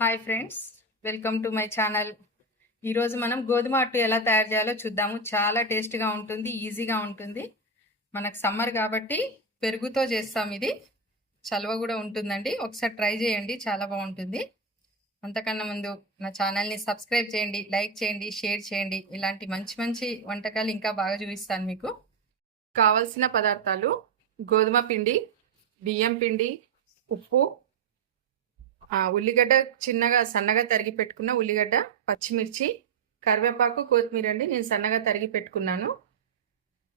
Hi friends, welcome to my channel. ఈరోజు మనం గోధుమ అట్టు ఎలా తయారు చేయాలో చూద్దాము. చాలా టేస్ట్గా ఉంటుంది, ఈజీగా ఉంటుంది. మనకు సమ్మర్ కాబట్టి పెరుగుతో చేస్తాం. ఇది చలవ కూడా ఉంటుందండి. ఒకసారి ట్రై చేయండి, చాలా బాగుంటుంది. అంతకన్నా ముందు నా ఛానల్ని సబ్స్క్రైబ్ చేయండి, లైక్ చేయండి, షేర్ చేయండి. ఇలాంటి మంచి మంచి వంటకాలు ఇంకా బాగా చూపిస్తాను మీకు. కావలసిన పదార్థాలు: గోధుమ పిండి, బియ్యం పిండి, ఉప్పు, ఉల్లిగడ్డ, చిన్నగా సన్నగా తరిగి పెట్టుకున్న ఉల్లిగడ్డ, పచ్చిమిర్చి, కరివేపాకు, కొత్తిమీర అండి నేను సన్నగా తరిగి పెట్టుకున్నాను,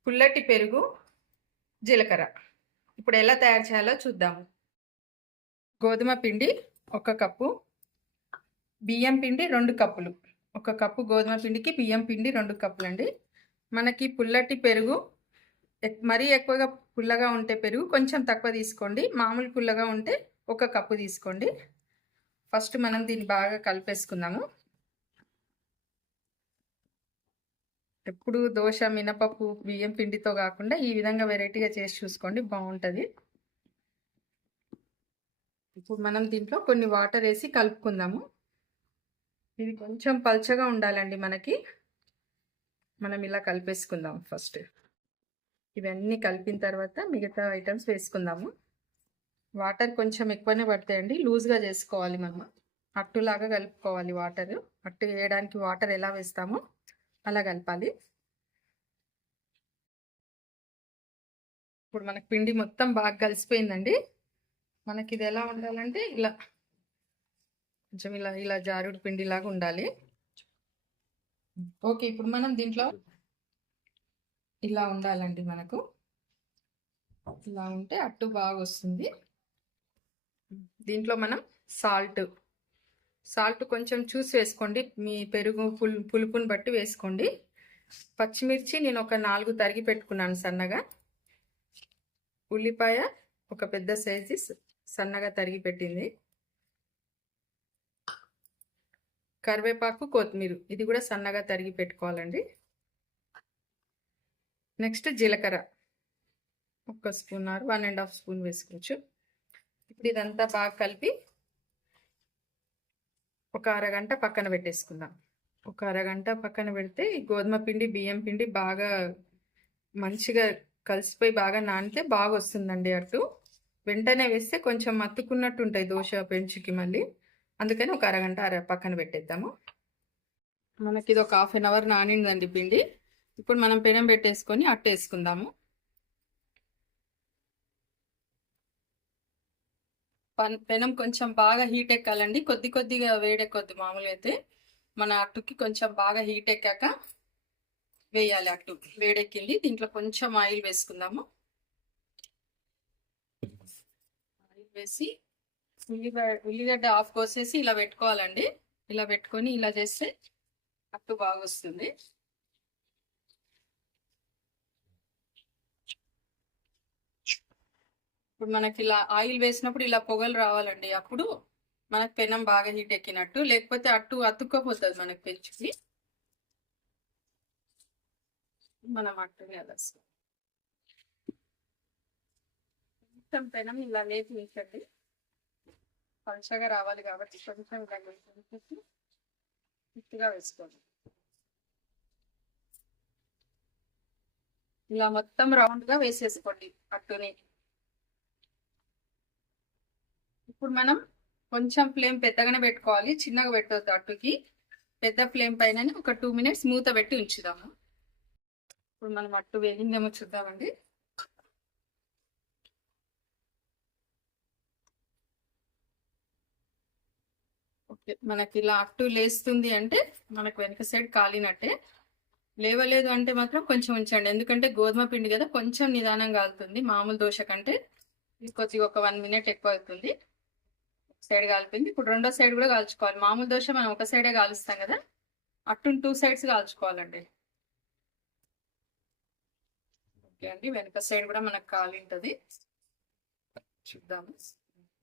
పుల్లటి పెరుగు, జీలకర్ర. ఇప్పుడు ఎలా తయారు చేయాలో చూద్దాము. గోధుమ పిండి 1 కప్పు, బియ్యం పిండి 2 కప్పులు. 1 కప్పు గోధుమ పిండికి బియ్యం పిండి 2 కప్పులు అండి. మనకి పుల్లటి పెరుగు, మరీ ఎక్కువగా పుల్లగా ఉంటే పెరుగు కొంచెం తక్కువ తీసుకోండి. మామూలు పుల్లగా ఉంటే 1 కప్పు తీసుకోండి. ఫస్ట్ మనం దీన్ని బాగా కలిపేసుకుందాము. ఎప్పుడు దోశ, మినపప్పు, బియ్యం పిండితో కాకుండా ఈ విధంగా వెరైటీగా చేసి చూసుకోండి, బాగుంటుంది. ఇప్పుడు మనం దీంట్లో కొన్ని వాటర్ వేసి కలుపుకుందాము. ఇది కొంచెం పల్చగా ఉండాలండి మనకి. మనం ఇలా కలిపేసుకుందాం. ఫస్ట్ ఇవన్నీ కలిపిన తర్వాత మిగతా ఐటమ్స్ వేసుకుందాము. వాటర్ కొంచెం ఎక్కువనే పడతాయండి, లూజ్గా చేసుకోవాలి. మనం అట్టులాగా కలుపుకోవాలి. వాటర్ అట్టు వేయడానికి వాటర్ ఎలా వేస్తామో అలా కలపాలి. ఇప్పుడు మనకి పిండి మొత్తం బాగా కలిసిపోయిందండి. మనకి ఇది ఎలా ఉండాలంటే ఇలా కొంచెం ఇలా ఇలా జారుడు పిండిలాగా ఉండాలి. ఓకే, ఇప్పుడు మనం దీంట్లో ఇలా ఉండాలండి. మనకు ఇలా ఉంటే అట్టు బాగా వస్తుంది. దీంట్లో మనం సాల్ట్ కొంచెం చూసి వేసుకోండి. మీ పెరుగు పులుపుని బట్టి వేసుకోండి. పచ్చిమిర్చి నేను ఒక 4 తరిగి పెట్టుకున్నాను సన్నగా. ఉల్లిపాయ ఒక పెద్ద సైజు సన్నగా తరిగి పెట్టింది. కరివేపాకు, కొత్తిమీర ఇది కూడా సన్నగా తరిగి పెట్టుకోవాలండి. నెక్స్ట్ జీలకర్ర 1 స్పూన్ ఆర్ 1.5 స్పూన్ వేసుకోవచ్చు. ఇప్పుడు ఇదంతా బాగా కలిపి ఒక అరగంట పక్కన పెట్టేసుకుందాం. ఒక అరగంట పక్కన పెడితే ఈ గోధుమ పిండి, బియ్యం పిండి బాగా మంచిగా కలిసిపోయి బాగా నానితే బాగా వస్తుందండి అట్టు. వెంటనే వేస్తే కొంచెం మత్తుకున్నట్టు ఉంటాయి దోశ పెంచుకి మళ్ళీ. అందుకని ఒక అరగంట పక్కన పెట్టేద్దాము. మనకి ఇది ఒక 1/2 అవర్ నానిందండి పిండి. ఇప్పుడు మనం పెనం పెట్టేసుకొని అట్టు వేసుకుందాము. పెనం కొంచెం బాగా హీట్ ఎక్కాలండి. కొద్దిగా వేడెక్కొద్ది. మామూలుగా అయితే మన అట్టుకి కొంచెం బాగా హీట్ ఎక్కాక వేయాలి. అట్టు వేడెక్కింది. దీంట్లో కొంచెం ఆయిల్ వేసుకుందాము. ఆయిల్ వేసి ఉల్లిగడ్డ హాఫ్ కోసేసి ఇలా పెట్టుకోవాలండి. ఇలా పెట్టుకొని ఇలా చేస్తే అట్టు బాగా వస్తుంది. ఇప్పుడు మనకి ఇలా ఆయిల్ వేసినప్పుడు ఇలా పొగలు రావాలండి. అప్పుడు మనకు పెనం బాగా హీట్ ఎక్కినట్టు. లేకపోతే అట్టు అతుక్కపోతుంది మనకి పెంచుకి. మనం అట్టుని అలా కొంచెం పెనం ఇలా లేపి వేసండి. పలుచగా రావాలి కాబట్టి కొంచెం ఇలా గట్టిగా వేసుకోండి. ఇలా మొత్తం రౌండ్గా వేసేసుకోండి అట్టుని. ఇప్పుడు మనం కొంచెం ఫ్లేమ్ పెద్దగానే పెట్టుకోవాలి, చిన్నగా పెట్టవద్దు అట్టుకి. పెద్ద ఫ్లేమ్ పైన ఒక 2 మినిట్స్ మూత పెట్టి ఉంచుదాము. ఇప్పుడు మనం అట్టు వేగిందేమో చూద్దామండి. ఓకే, మనకి ఇలా అట్టు లేస్తుంది అంటే మనకు వెనక సైడ్ కాలినట్టే. లేవలేదు అంటే మాత్రం కొంచెం ఉంచండి, ఎందుకంటే గోధుమ పిండి కదా, కొంచెం నిదానంగా కాలుతుంది. మామూలు దోశ కంటే ఇది కొద్దిగా ఒక 1 మినిట్ ఎక్కువ అవుతుంది. సైడ్ కాలిపోయింది. ఇప్పుడు రెండో సైడ్ కూడా కాల్చుకోవాలి. మామూలు దోశ మనం ఒక సైడే కాలుస్తాం కదా, అట్టును 2 సైడ్స్ కాల్చుకోవాలండి. ఓకే అండి, వెనక సైడ్ కూడా మనకు కాలింటది. చూద్దాము.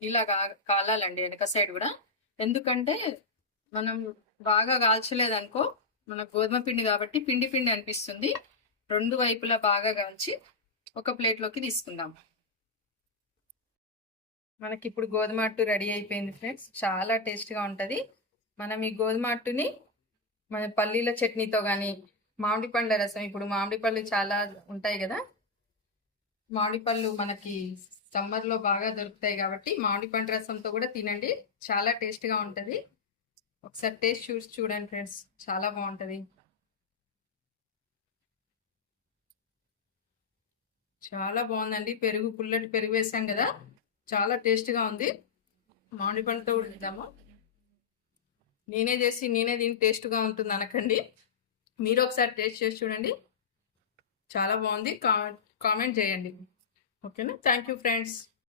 ఇలా కాలాలండి వెనక సైడ్ కూడా. ఎందుకంటే మనం బాగా కాల్చలేదనుకో మనకు గోధుమ పిండి కాబట్టి పిండి పిండి అనిపిస్తుంది. 2 వైపులా బాగా కాల్చి ఒక ప్లేట్లోకి తీసుకుందాం. మనకి ఇప్పుడు గోధుమ అట్టు రెడీ అయిపోయింది ఫ్రెండ్స్. చాలా టేస్ట్గా ఉంటుంది. మనం ఈ గోధుమ అట్టుని మన పల్లీల చట్నీతో కానీ, మామిడి పండ్ల రసం, ఇప్పుడు మామిడి పళ్ళు చాలా ఉంటాయి కదా, మామిడి పళ్ళు మనకి సమ్మర్లో బాగా దొరుకుతాయి కాబట్టి మామిడి పండు రసంతో కూడా తినండి. చాలా టేస్ట్గా ఉంటుంది. ఒకసారి టేస్ట్ చూసి చూడండి ఫ్రెండ్స్, చాలా బాగుంటుంది. చాలా బాగుందండి. పెరుగు, పుల్లటి పెరుగు వేసాం కదా, చాలా టేస్ట్గా ఉంది. మామిడి పండుతో ఉడతాము. నేనే చేసి నేనే దీని టేస్ట్గా ఉంటుంది అనకండి, మీరు ఒకసారి టేస్ట్ చేసి చూడండి. చాలా బాగుంది. కామెంట్ చేయండి. ఓకేనా? Thank you friends.